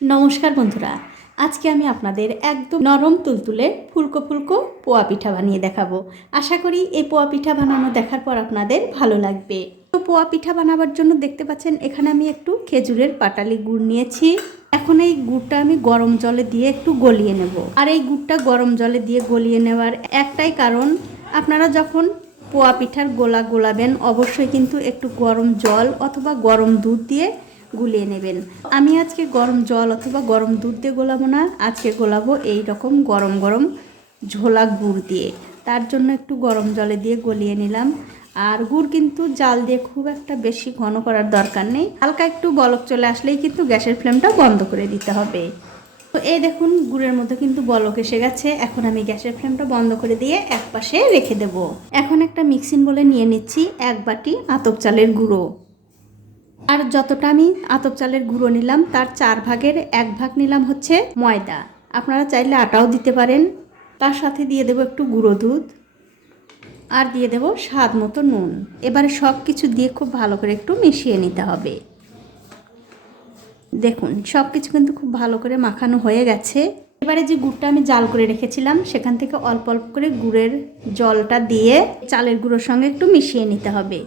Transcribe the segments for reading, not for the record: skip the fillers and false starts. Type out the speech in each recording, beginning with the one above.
নমস্কার বন্ধুরা, আজকে আমি আপনাদের একদম নরম তুলতুলে ফুলকো ফুলকো পোয়া পিঠা বানিয়ে দেখাবো। আশা করি এই পোয়া পিঠা বানানো দেখার পর আপনাদের ভালো লাগবে। তো পোয়া পিঠা বানাবার জন্য দেখতে পাচ্ছেন এখানে আমি একটু খেজুরের পাটালি গুড় নিয়েছি। এখন এই গুড়টা আমি গরম জলে দিয়ে একটু গলিয়ে নেব। আর এই গুড়টা গরম জলে দিয়ে গলিয়ে নেওয়ার একটাই কারণ, আপনারা যখন পোয়া পিঠার গোলা গোলাবেন অবশ্যই কিন্তু একটু গরম জল অথবা গরম দুধ দিয়ে গুলিয়ে নেবেন। আমি আজকে গরম জল অথবা গরম দুধ দিয়ে গোলাবো না, আজকে গোলাবো এই রকম গরম গরম ঝোলা গুড় দিয়ে। তার জন্য একটু গরম জলে দিয়ে গলিয়ে নিলাম। আর গুড় কিন্তু জাল দিয়ে খুব একটা বেশি ঘন করার দরকার নেই, হালকা একটু বলক চলে আসলেই কিন্তু গ্যাসের ফ্লেমটা বন্ধ করে দিতে হবে। তো এই দেখুন গুড়ের মধ্যে কিন্তু বলক এসে গেছে। এখন আমি গ্যাসের ফ্লেমটা বন্ধ করে দিয়ে এক পাশে রেখে দেব। এখন একটা মিক্সিং বলে নিয়ে নিচ্ছি 1 বাটি আতপ চালের গুঁড়ো। আর যতটা আমি আতপ চালের গুঁড়ো নিলাম তার 4 ভাগের 1 ভাগ নিলাম হচ্ছে ময়দা। আপনারা চাইলে আটাও দিতে পারেন। তার সাথে দিয়ে দেব একটু গুঁড়ো দুধ আর দিয়ে দেব স্বাদ মতো নুন। এবারে সব কিছু দিয়ে খুব ভালো করে একটু মিশিয়ে নিতে হবে। দেখুন সব কিছু কিন্তু খুব ভালো করে মাখানো হয়ে গেছে। এবারে যে গুড়টা আমি জাল করে রেখেছিলাম সেখান থেকে অল্প অল্প করে গুড়ের জলটা দিয়ে চালের গুঁড়োর সঙ্গে একটু মিশিয়ে নিতে হবে।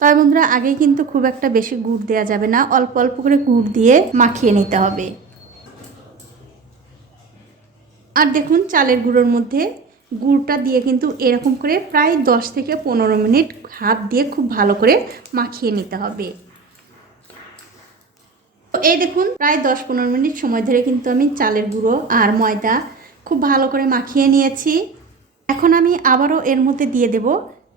তবে বন্ধুরা আগেই কিন্তু খুব একটা বেশি গুড় দেওয়া যাবে না, অল্প অল্প করে গুড় দিয়ে মাখিয়ে নিতে হবে। আর দেখুন চালের গুঁড়োর মধ্যে গুড়টা দিয়ে কিন্তু এরকম করে প্রায় 10 থেকে 15 মিনিট হাত দিয়ে খুব ভালো করে মাখিয়ে নিতে হবে। তো এই দেখুন প্রায় 10-15 মিনিট সময় ধরে কিন্তু আমি চালের গুঁড়ো আর ময়দা খুব ভালো করে মাখিয়ে নিয়েছি। এখন আমি আবারও এর মধ্যে দিয়ে দেব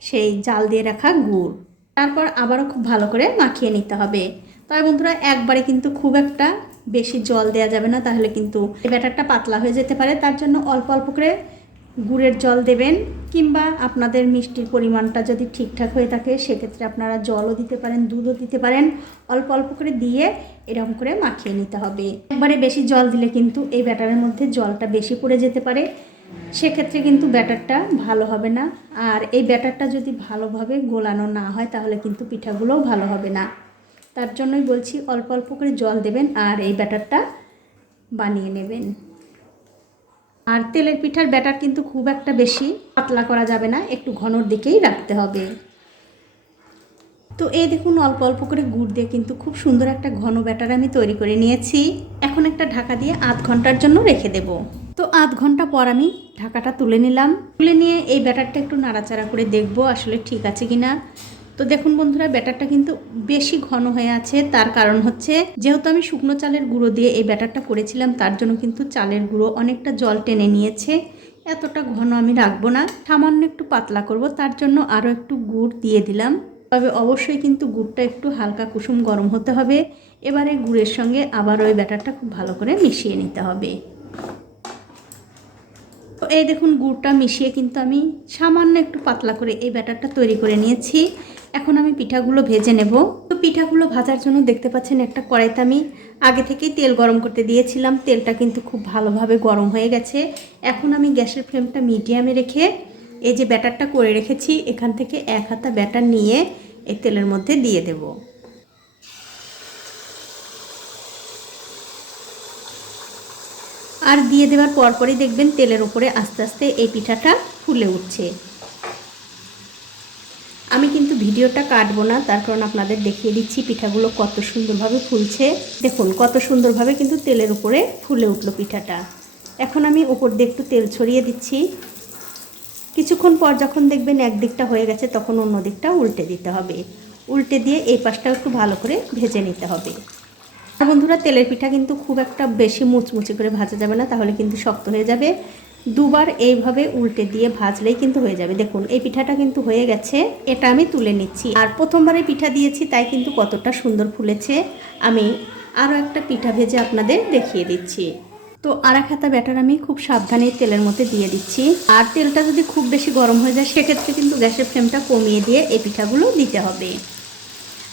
সেই জাল দিয়ে রাখা গুড়। তারপর আবারও খুব ভালো করে মাখিয়ে নিতে হবে। তবে বন্ধুরা একবারে কিন্তু খুব একটা বেশি জল দেওয়া যাবে না, তাহলে কিন্তু এই ব্যাটারটা পাতলা হয়ে যেতে পারে। তার জন্য অল্প অল্প করে গুড়ের জল দেবেন, কিংবা আপনাদের মিষ্টির পরিমাণটা যদি ঠিকঠাক হয়ে থাকে সেক্ষেত্রে আপনারা জলও দিতে পারেন, দুধও দিতে পারেন। অল্প অল্প করে দিয়ে এরকম করে মাখিয়ে নিতে হবে। একবারে বেশি জল দিলে কিন্তু এই ব্যাটারের মধ্যে জলটা বেশি পড়ে যেতে পারে, সেক্ষেত্রে কিন্তু ব্যাটারটা ভালো হবে না। আর এই ব্যাটারটা যদি ভালোভাবে গোলানো না হয় তাহলে কিন্তু পিঠাগুলোও ভালো হবে না। তার জন্যই বলছি অল্প অল্প করে জল দেবেন আর এই ব্যাটারটা বানিয়ে নেবেন। আর তেলের পিঠার ব্যাটার কিন্তু খুব একটা বেশি পাতলা করা যাবে না, একটু ঘনর দিকেই রাখতে হবে। তো এই দেখুন অল্প অল্প করে গুড় দিয়ে কিন্তু খুব সুন্দর একটা ঘন ব্যাটার আমি তৈরি করে নিয়েছি। এখন একটা ঢাকা দিয়ে আধ ঘন্টার জন্য রেখে দেব। তো আধ ঘন্টা পর আমি ঢাকাটা তুলে নিলাম। তুলে নিয়ে এই ব্যাটারটা একটু নাড়াচাড়া করে দেখব আসলে ঠিক আছে কিনা। তো দেখুন বন্ধুরা ব্যাটারটা কিন্তু বেশি ঘন হয়ে আছে। তার কারণ হচ্ছে যেহেতু আমি শুকনো চালের গুঁড়ো দিয়ে এই ব্যাটারটা করেছিলাম, তার জন্য কিন্তু চালের গুঁড়ো অনেকটা জল টেনে নিয়েছে। এতটা ঘন আমি রাখবো না, সামান্য একটু পাতলা করব। তার জন্য আরও একটু গুড় দিয়ে দিলাম। তবে অবশ্যই কিন্তু গুড়টা একটু হালকা কুসুম গরম হতে হবে। এবারে গুড়ের সঙ্গে আবার ওই ব্যাটারটা খুব ভালো করে মিশিয়ে নিতে হবে। তো এই দেখুন গুড়টা মিশিয়ে কিন্তু আমি সামান্য একটু পাতলা করে এই ব্যাটারটা তৈরি করে নিয়েছি। এখন আমি পিঠাগুলো ভেজে নেব। তো পিঠাগুলো ভাজার জন্য দেখতে পাচ্ছেন একটা কড়াইতে আমি আগে থেকেই তেল গরম করতে দিয়েছিলাম। তেলটা কিন্তু খুব ভালোভাবে গরম হয়ে গেছে। এখন আমি গ্যাসের ফ্লেমটা মিডিয়ামে রেখে এই যে ব্যাটারটা করে রেখেছি এখান থেকে 1 হাতা ব্যাটার নিয়ে এই তেলের মধ্যে দিয়ে দেব। আর দিয়ে দেওয়ার পরপরই দেখবেন তেলের উপরে আস্তে আস্তে এই পিঠাটা ফুলে উঠছে। আমি কিন্তু ভিডিওটা কাটবো না, তার কারণ আপনাদের দেখিয়ে দিচ্ছি পিঠাগুলো কত সুন্দরভাবে ফুলছে। দেখুন কত সুন্দরভাবে কিন্তু তেলের উপরে ফুলে উঠলো পিঠাটা। এখন আমি উপর দিয়ে একটু তেল ছড়িয়ে দিচ্ছি। কিছুক্ষণ পর যখন দেখবেন একদিকটা হয়ে গেছে তখন অন্য দিকটা উল্টে দিতে হবে। উল্টে দিয়ে এই পাশটাও একটু ভালো করে ভেজে নিতে হবে। আর বন্ধুরা তেলের পিঠা কিন্তু খুব একটা বেশি মুচমুচে করে ভাজা যাবে না, তাহলে কিন্তু শক্ত হয়ে যাবে। দুবার এইভাবে উল্টে দিয়ে ভাজলেই কিন্তু হয়ে যাবে। দেখুন এই পিঠাটা কিন্তু হয়ে গেছে, এটা আমি তুলে নিচ্ছি। আর প্রথমবারে পিঠা দিয়েছি তাই কিন্তু কতটা সুন্দর ফুলেছে। আমি আরও একটা পিঠা ভেজে আপনাদের দেখিয়ে দিচ্ছি। তো আর এক হাতা ব্যাটার আমি খুব সাবধানে তেলের মধ্যে দিয়ে দিচ্ছি। আর তেলটা যদি খুব বেশি গরম হয়ে যায় সেক্ষেত্রে কিন্তু গ্যাসের ফ্লেমটা কমিয়ে দিয়ে এই পিঠাগুলো দিতে হবে।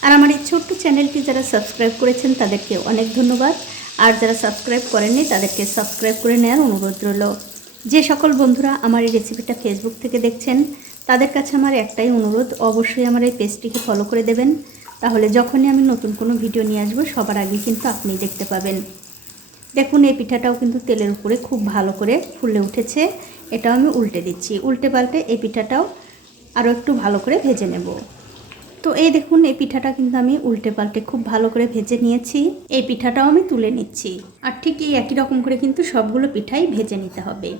আর আমার এই ছোট্ট চ্যানেলটি যারা সাবস্ক্রাইব করেছেন তাদেরকে অনেক ধন্যবাদ। আর যারা সাবস্ক্রাইব করেননি তাদেরকে সাবস্ক্রাইব করে নেওয়ার অনুরোধ রইল। যে সকল বন্ধুরা আমার এই রেসিপিটা ফেসবুক থেকে দেখছেন তাদের কাছে আমার একটাই অনুরোধ, অবশ্যই আমার এই পেজটিকে ফলো করে দেবেন। তাহলে যখনই আমি নতুন কোনো ভিডিও নিয়ে আসবো সবার আগে কিন্তু আপনি দেখতে পাবেন। দেখুন এই পিঠাটাও কিন্তু তেলের উপরে খুব ভালো করে ফুলে উঠেছে। এটাও আমি উল্টে দিচ্ছি। উল্টে পাল্টে এই পিঠাটাও আরও একটু ভালো করে ভেজে নেব। তো এই দেখুন এই পিঠাটা কিন্তু আমি উল্টে পাল্টে খুব ভালো করে ভেজে নিয়েছি। এই পিঠাটাও আমি তুলে নিচ্ছি। আর ঠিক এই একই রকম করে কিন্তু সবগুলো পিঠাই ভেজে নিতে হবে।